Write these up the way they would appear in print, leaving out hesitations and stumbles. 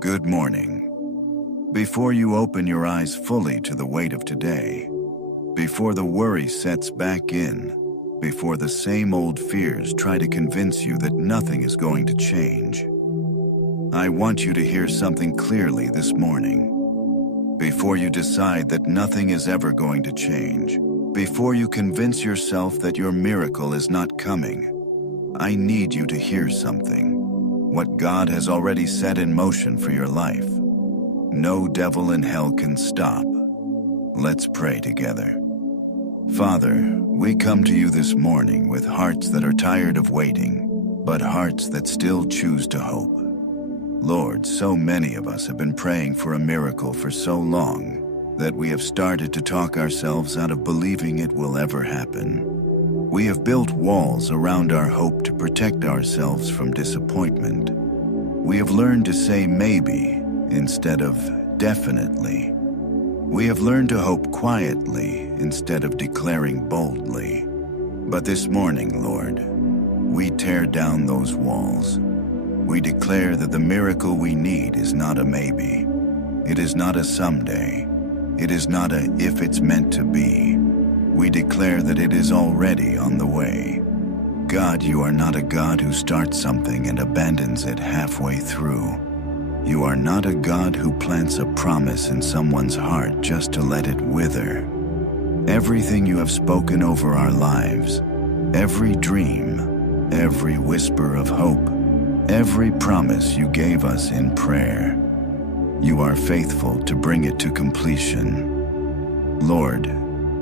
Good morning. Before you open your eyes fully to the weight of today, before the worry sets back in, before the same old fears try to convince you that nothing is going to change, I want you to hear something clearly this morning. Before you decide that nothing is ever going to change, before you convince yourself that your miracle is not coming, I need you to hear something. What God has already set in motion for your life. No devil in hell can stop. Let's pray together. Father, we come to you this morning with hearts that are tired of waiting, but hearts that still choose to hope. Lord, so many of us have been praying for a miracle for so long that we have started to talk ourselves out of believing it will ever happen. We have built walls around our hope to protect ourselves from disappointment. We have learned to say maybe instead of definitely. We have learned to hope quietly instead of declaring boldly. But this morning, Lord, we tear down those walls. We declare that the miracle we need is not a maybe. It is not a someday. It is not a if it's meant to be. We declare that it is already on the way. God, you are not a God who starts something and abandons it halfway through. You are not a God who plants a promise in someone's heart just to let it wither. Everything you have spoken over our lives, every dream, every whisper of hope, every promise you gave us in prayer, you are faithful to bring it to completion. Lord,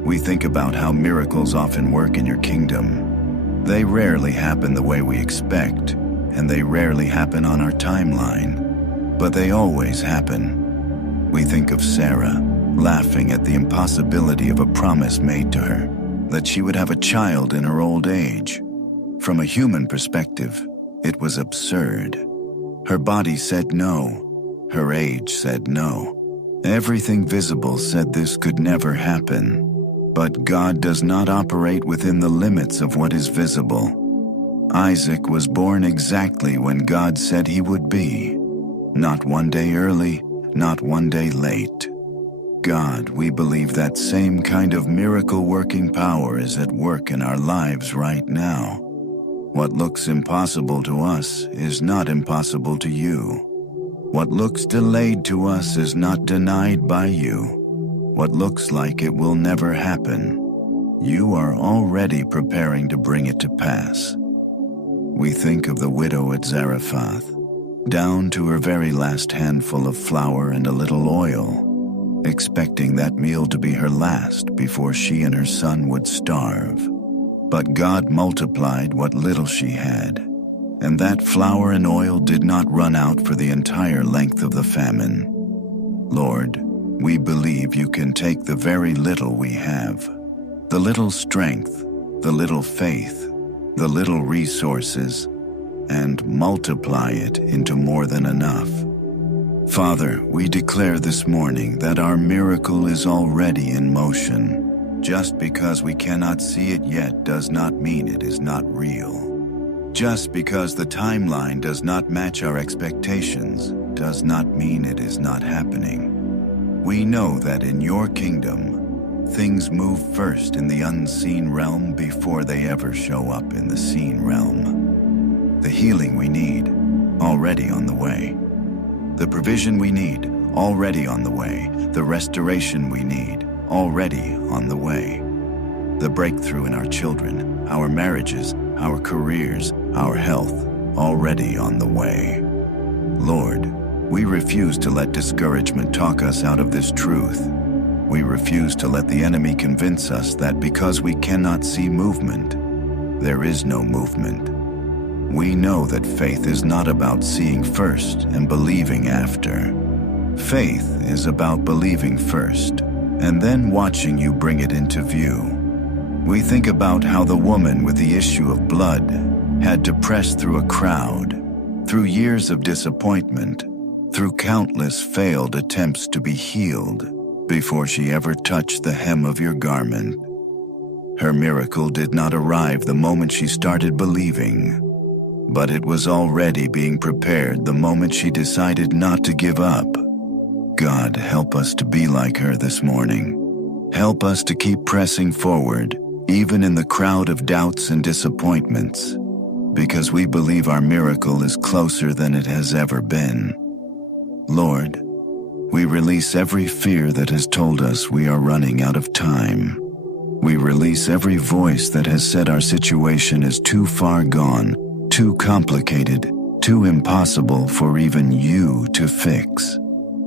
we think about how miracles often work in your kingdom. They rarely happen the way we expect, and they rarely happen on our timeline, but they always happen. We think of Sarah, laughing at the impossibility of a promise made to her, that she would have a child in her old age. From a human perspective, it was absurd. Her body said no. Her age said no. Everything visible said this could never happen. But God does not operate within the limits of what is visible. Isaac was born exactly when God said he would be. Not one day early, not one day late. God, we believe that same kind of miracle-working power is at work in our lives right now. What looks impossible to us is not impossible to you. What looks delayed to us is not denied by you. What looks like it will never happen, you are already preparing to bring it to pass. We think of the widow at Zarephath, down to her very last handful of flour and a little oil, expecting that meal to be her last before she and her son would starve. But God multiplied what little she had, and that flour and oil did not run out for the entire length of the famine. Lord, we believe you can take the very little we have, the little strength, the little faith, the little resources, and multiply it into more than enough. Father, we declare this morning that our miracle is already in motion. Just because we cannot see it yet does not mean it is not real. Just because the timeline does not match our expectations does not mean it is not happening. We know that in your kingdom, things move first in the unseen realm before they ever show up in the seen realm. The healing we need, already on the way. The provision we need, already on the way. The restoration we need, already on the way. The breakthrough in our children, our marriages, our careers, our health, already on the way. Lord, we refuse to let discouragement talk us out of this truth. We refuse to let the enemy convince us that because we cannot see movement, there is no movement. We know that faith is not about seeing first and believing after. Faith is about believing first and then watching you bring it into view. We think about how the woman with the issue of blood had to press through a crowd, through years of disappointment, through countless failed attempts to be healed before she ever touched the hem of your garment. Her miracle did not arrive the moment she started believing. but it was already being prepared the moment she decided not to give up. God, help us to be like her this morning. Help us to keep pressing forward, even in the crowd of doubts and disappointments, because we believe our miracle is closer than it has ever been. Lord, we release every fear that has told us we are running out of time. We release every voice that has said our situation is too far gone, too complicated, too impossible for even you to fix.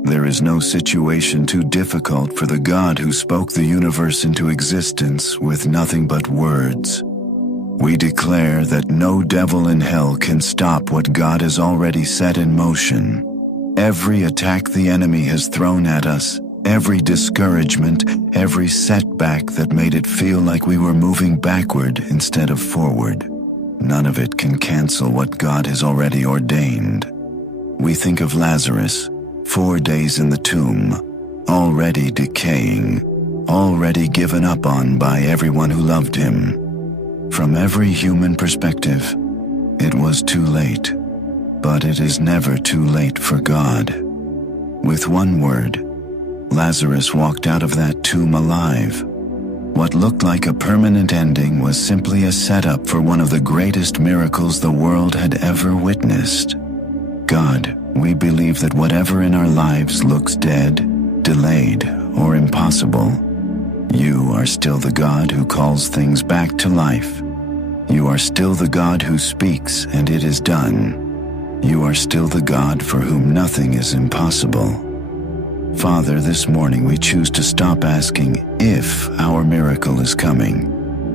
There is no situation too difficult for the God who spoke the universe into existence with nothing but words. We declare that no devil in hell can stop what God has already set in motion. Every attack the enemy has thrown at us, every discouragement, every setback that made it feel like we were moving backward instead of forward, none of it can cancel what God has already ordained. We think of Lazarus, 4 days in the tomb, already decaying, already given up on by everyone who loved him. From every human perspective, it was too late, but it is never too late for God. With one word, Lazarus walked out of that tomb alive. What looked like a permanent ending was simply a setup for one of the greatest miracles the world had ever witnessed. God, we believe that whatever in our lives looks dead, delayed, or impossible, you are still the God who calls things back to life. You are still the God who speaks and it is done. You are still the God for whom nothing is impossible. Father, this morning we choose to stop asking if our miracle is coming,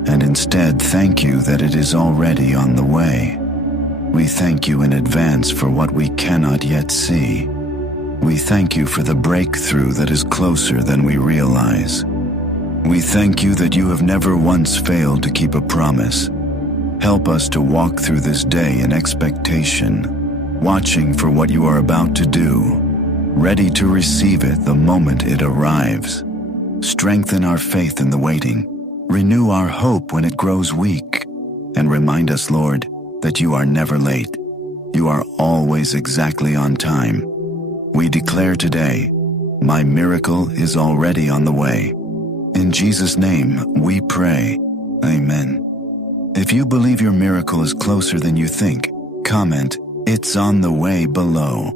and instead thank you that it is already on the way. We thank you in advance for what we cannot yet see. We thank you for the breakthrough that is closer than we realize. We thank you that you have never once failed to keep a promise. Help us to walk through this day in expectation, watching for what you are about to do, ready to receive it the moment it arrives. Strengthen our faith in the waiting, renew our hope when it grows weak, and remind us, Lord, that you are never late. You are always exactly on time. We declare today, my miracle is already on the way. In Jesus' name, we pray. Amen. If you believe your miracle is closer than you think, comment, "It's on the way" below.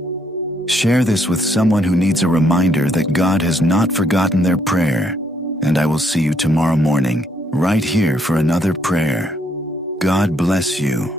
Share this with someone who needs a reminder that God has not forgotten their prayer. And I will see you tomorrow morning, right here for another prayer. God bless you.